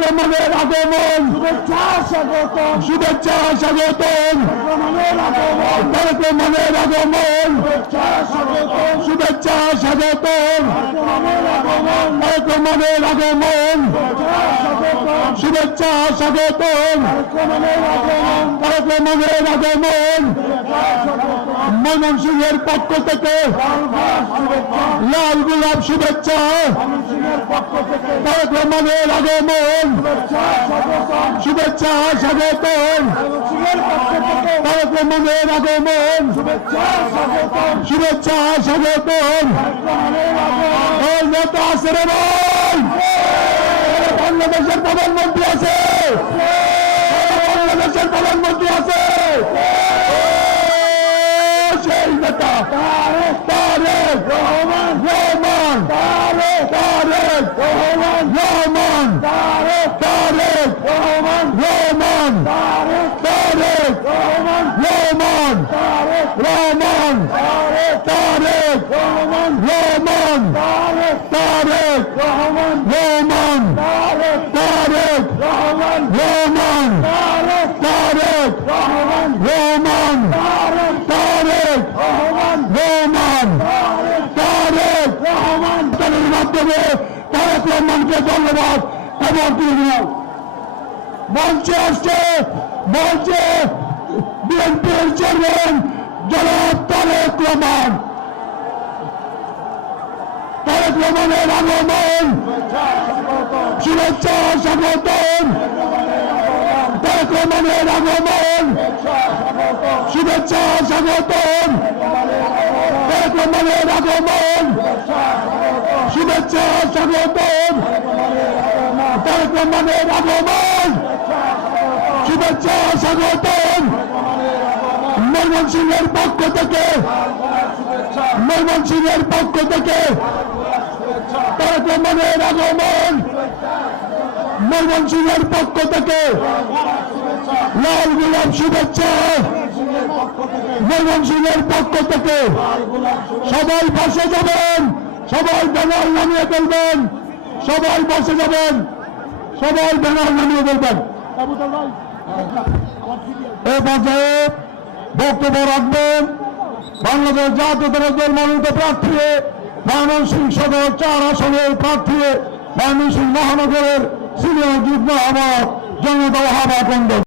রহমানের আগমন, শুভেচ্ছা স্বাগতম, শুভেচ্ছা স্বাগতম, তারেক রহমানের আগমন, শুভেচ্ছা স্বাগতম, তারেক রহমানের আগমন, শুভেচ্ছা স্বাগতম, তারেক রহমানের আগমন। ময়মনসিংহের পক্ষ থেকে লাল গোলাপ শুভেচ্ছা, তারেক রহমানের আগমন, শুভেচ্ছা স্বাগতম, তারেক রহমানের আগমন, শুভেচ্ছা স্বাগতম। নেতা আছে রে ভাই, বাংলাদেশের প্রধানমন্ত্রী আছে, বাংলাদেশের প্রধানমন্ত্রী আছে, সেই নেতা তারেক রহমান, তারেক রহমান, তারেক রহমান, তারেক রহমান, তারেক রহমান, তারেক রহমান, তারেক রহমান, তারেক রহমান, তারেক রহমান, তারেক রহমান। তাদের মাধ্যমে তারেক রহমানকে ধন্যবাদ খবর দিয়ে দিলাম। মঞ্চে আসছে, মঞ্চে বিএনপির চেয়ারম্যান জনাব তারেক রহমান। তারেক রহমানের আগমন, শুভেচ্ছা স্বাগতম, তারেক রহমানের আগমন, শুভেচ্ছা স্বাগতম, তারেক রহমানের আগমন, শুভেচ্ছা স্বাগতম, তারেক রহমানের আগমন, শুভেচ্ছা স্বাগতম। ময়মনসিংহের পক্ষ থেকে, ময়মনসিংহের পক্ষ থেকে তারেক রহমানের আগমন, ময়মনসিংহের পক্ষ থেকে লাল গোলাপ শুভেচ্ছা, ময়মনসিংহের পক্ষ থেকে। সবাই বসে যাবেন, সবাই ব্যানার নামিয়ে ফেলবেন, সবাই বসে যাবেন, সবাই ব্যানার নামিয়ে ফেলবেন। এ পর্যায়ে বক্তব্য রাখবেন বাংলাদেশ জাতীয়তাবাদী দল মনোনীত প্রার্থী, ময়মনসিংহ সদর 4 আসনের প্রার্থী, ময়মনসিংহ মহানগরের সিনিয়র যুগ্ম আহ্বায়ক জনতা ওয়াহাব আকন্দ।